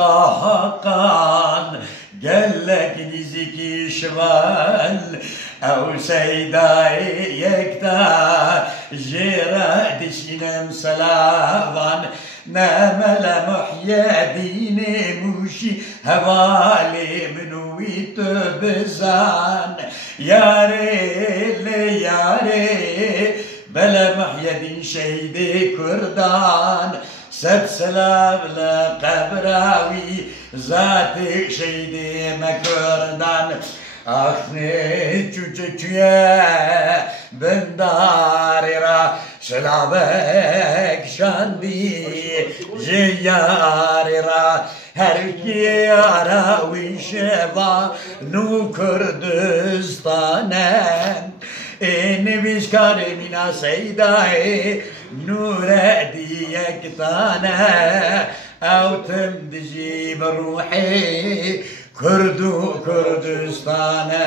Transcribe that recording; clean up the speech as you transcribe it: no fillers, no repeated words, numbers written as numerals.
ضحكان قال لك نزكي شمال او سيداي يكتا جيراد شنم سلافان نامل محيا ديني موشي هوالي منويت بزان يا ريت يا ريت بلا محيا دين شهيدي كردان سد سلام لقبراوي ذاتي شهيدي مكردان أخني تشويا بنداري را سلامك شاندي جياري را هركي راوي شبا نو كردستانا إني بشكاري منا سيداي نور ديك تانا أو تمدجي بروحي كردستانا